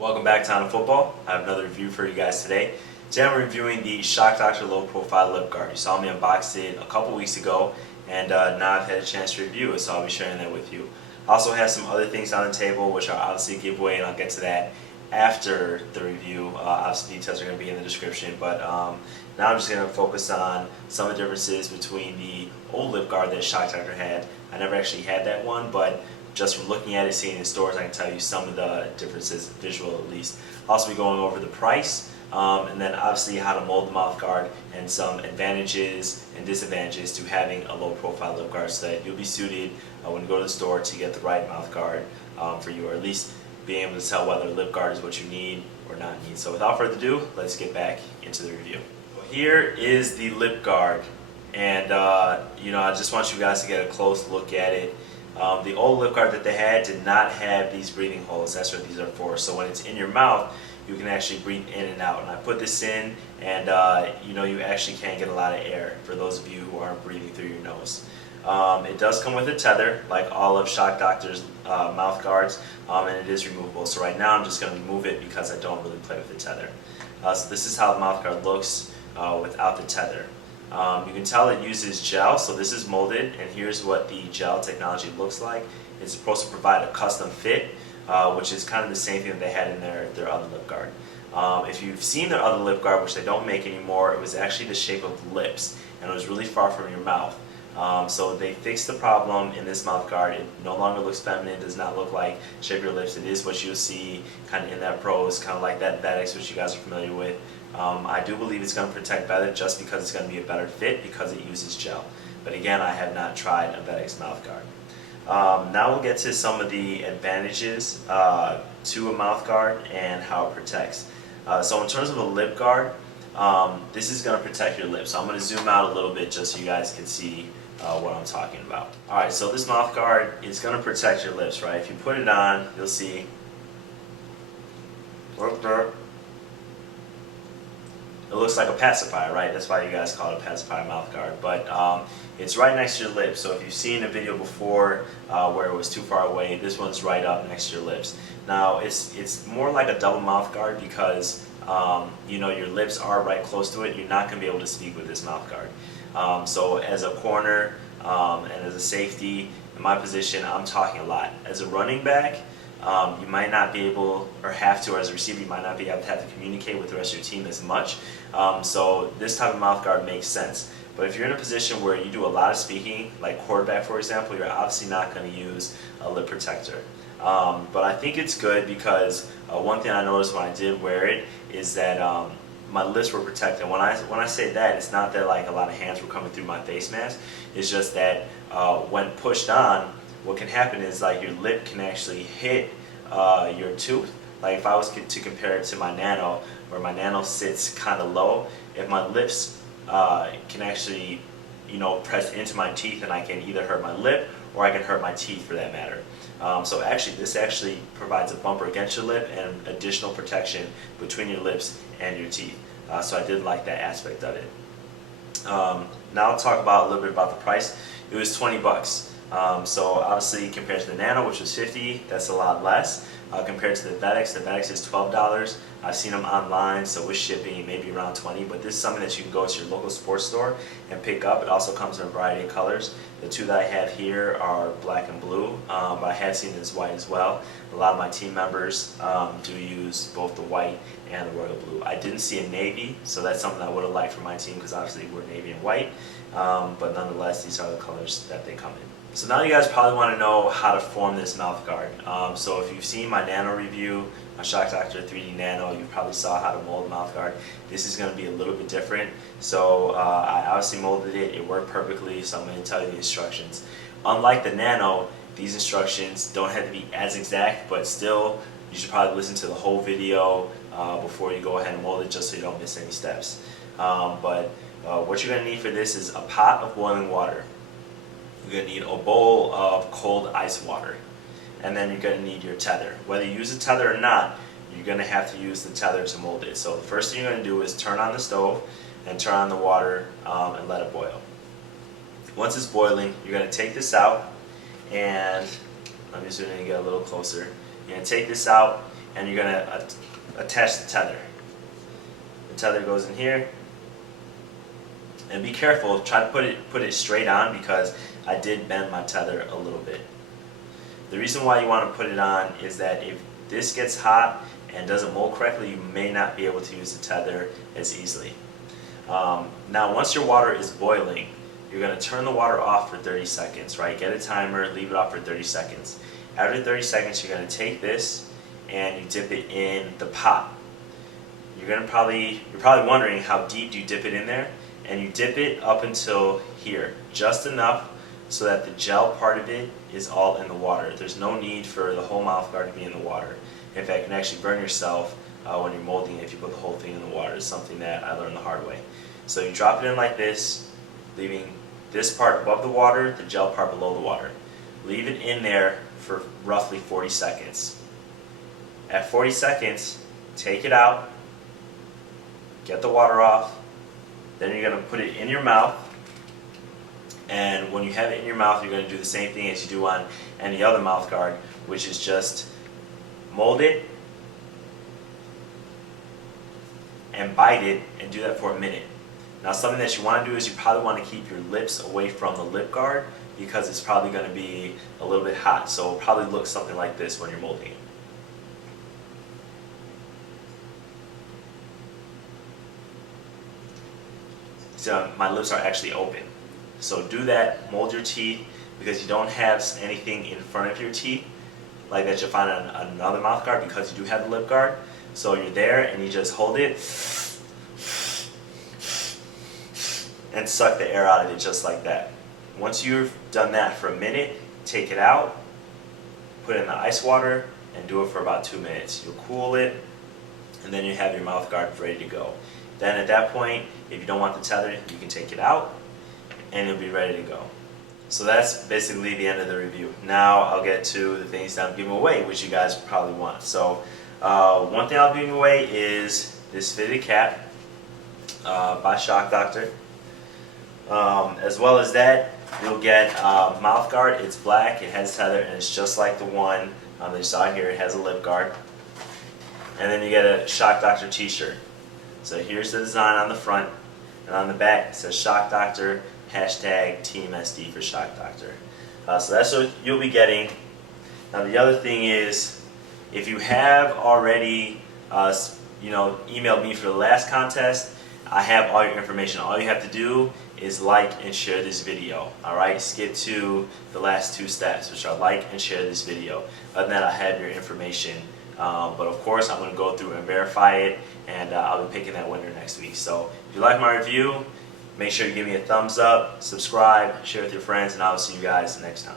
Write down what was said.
Welcome back to On Football. I have another review for you guys today. Today I'm reviewing the Shock Doctor Low Profile Lip Guard. You saw me unbox it a couple weeks ago, and now I've had a chance to review it, so I'll be sharing that with you. I also have some other things on the table, which are obviously a giveaway, and I'll get to that after the review. Obviously details are going to be in the description, but now I'm just going to focus on some of the differences between the old lip guard that Shock Doctor had. I never actually had that one, but just from looking at it, seeing it in stores, I can tell you some of the differences, visual at least. I'll also be going over the price, and then obviously how to mold the mouth guard and some advantages and disadvantages to having a low profile lip guard so that you'll be suited when you go to the store to get the right mouth guard for you, or at least being able to tell whether a lip guard is what you need or not need. So without further ado, let's get back into the review. Here is the lip guard, and I just want you guys to get a close look at it. The old lip guard that they had did not have these breathing holes. That's what these are for. So when it's in your mouth, you can actually breathe in and out. And I put this in, and you actually can get a lot of air for those of you who aren't breathing through your nose. It does come with a tether, like all of Shock Doctor's mouth guards, and it is removable. So right now I'm just going to remove it because I don't really play with the tether. So this is how the mouth guard looks without the tether. You can tell it uses gel, so this is molded, and here's what the gel technology looks like. It's supposed to provide a custom fit, which is kind of the same thing that they had in their other lip guard. If you've seen their other lip guard, which they don't make anymore, it was actually the shape of the lips, and it was really far from your mouth. So they fixed the problem in this mouth guard. It no longer looks feminine, does not look like shape of your lips. It is what you'll see kind of in that Pros, kind of like that Vedex, which you guys are familiar with. I do believe it's going to protect better just because it's going to be a better fit because it uses gel. But again, I have not tried a Vedex mouth guard. Now we'll get to some of the advantages to a mouth guard and how it protects. So in terms of a lip guard, this is going to protect your lips. So I'm going to zoom out a little bit just so you guys can see what I'm talking about. Alright, so this mouth guard is going to protect your lips, right? If you put it on, you'll see it looks like a pacifier, right? That's why you guys call it a pacifier mouth guard. But it's right next to your lips. So if you've seen a video before where it was too far away, this one's right up next to your lips. Now it's more like a double mouth guard because your lips are right close to it. You're not going to be able to speak with this mouth guard. So as a corner and as a safety, in my position, I'm talking a lot. As a running back, you might not be able, or have to, or as a receiver, you might not be able to have to communicate with the rest of your team as much. So this type of mouth guard makes sense. But if you're in a position where you do a lot of speaking, like quarterback for example, you're obviously not going to use a lip protector. But I think it's good because one thing I noticed when I did wear it is that my lips were protected. When I say that, it's not that like a lot of hands were coming through my face mask. It's just that when pushed on, what can happen is like your lip can actually hit your tooth. Like if I was to compare it to my Nano, where my Nano sits kind of low, if my lips can actually press into my teeth, and I can either hurt my lip or I can hurt my teeth for that matter. So actually this actually provides a bumper against your lip and additional protection between your lips and your teeth. So I did like that aspect of it. Now I'll talk about a little bit about the price. It was 20 bucks. So obviously compared to the Nano, which was 50, that's a lot less. Compared to the Vedex is $12. I've seen them online, so with shipping maybe around 20, but this is something that you can go to your local sports store and pick up. It also comes in a variety of colors. The two that I have here are black and blue, but I have seen this white as well. A lot of my team members do use both the white and the royal blue. I didn't see a navy, so that's something I would have liked for my team because obviously we're navy and white, but nonetheless these are the colors that they come in. So now you guys probably want to know how to form this mouth guard. So if you've seen my Nano review, my Shock Doctor 3D Nano, you probably saw how to mold the mouth guard. This is going to be a little bit different. So I obviously molded it, it worked perfectly, so I'm going to tell you the instructions. Unlike the Nano, these instructions don't have to be as exact, but still you should probably listen to the whole video before you go ahead and mold it, just so you don't miss any steps. But what you're going to need for this is a pot of boiling water. You're going to need a bowl of cold ice water, and then you're going to need your tether. Whether you use a tether or not, you're going to have to use the tether to mold it. So the first thing you're going to do is turn on the stove and turn on the water and let it boil. Once it's boiling, you're going to take this out, and let me zoom in and get a little closer. You're going to take this out, and you're going to attach the tether. The tether goes in here, and be careful, try to put it straight on, because I did bend my tether a little bit. The reason why you want to put it on is that if this gets hot and doesn't mold correctly, you may not be able to use the tether as easily. Now once your water is boiling, you're going to turn the water off for 30 seconds, right? Get a timer, leave it off for 30 seconds. After 30 seconds, you're going to take this and you dip it in the pot. You're probably wondering, how deep do you dip it in there? And you dip it up until here, just enough so that the gel part of it is all in the water. There's no need for the whole mouth guard to be in the water. In fact, you can actually burn yourself when you're molding it if you put the whole thing in the water. It's something that I learned the hard way. So you drop it in like this, leaving this part above the water, the gel part below the water. Leave it in there for roughly 40 seconds. At 40 seconds, take it out, get the water off, then you're going to put it in your mouth, and when you have it in your mouth, you're going to do the same thing as you do on any other mouth guard, which is just mold it and bite it, and do that for a minute. Now something that you want to do is you probably want to keep your lips away from the lip guard, because it's probably going to be a little bit hot, so it'll probably look something like this when you're molding it. So my lips are actually open. So do that, mold your teeth, because you don't have anything in front of your teeth like that you'll find on another mouth guard, because you do have the lip guard. So you're there and you just hold it and suck the air out of it just like that. Once you've done that for a minute, take it out, put it in the ice water, and do it for about 2 minutes. You'll cool it, and then you have your mouth guard ready to go. Then at that point, if you don't want the tether, you can take it out and it'll be ready to go. So that's basically the end of the review. Now I'll get to the things that I'm giving away, which you guys probably want. So one thing I'll be giving away is this fitted cap by Shock Doctor. As well as that, you'll get a mouth guard. It's black, it has tether, and it's just like the one that you saw here. It has a lip guard. And then you get a Shock Doctor t-shirt. So here's the design on the front, and on the back it says Shock Doctor, #TeamSD for Shock Doctor. So that's what you'll be getting. Now the other thing is, if you have already emailed me for the last contest, I have all your information. All you have to do is like and share this video. Alright, skip to the last 2 steps, which are like and share this video. Other than that, I have your information. But of course, I'm going to go through and verify it, and I'll be picking that winner next week. So if you like my review, make sure you give me a thumbs up, subscribe, share with your friends, and I'll see you guys next time.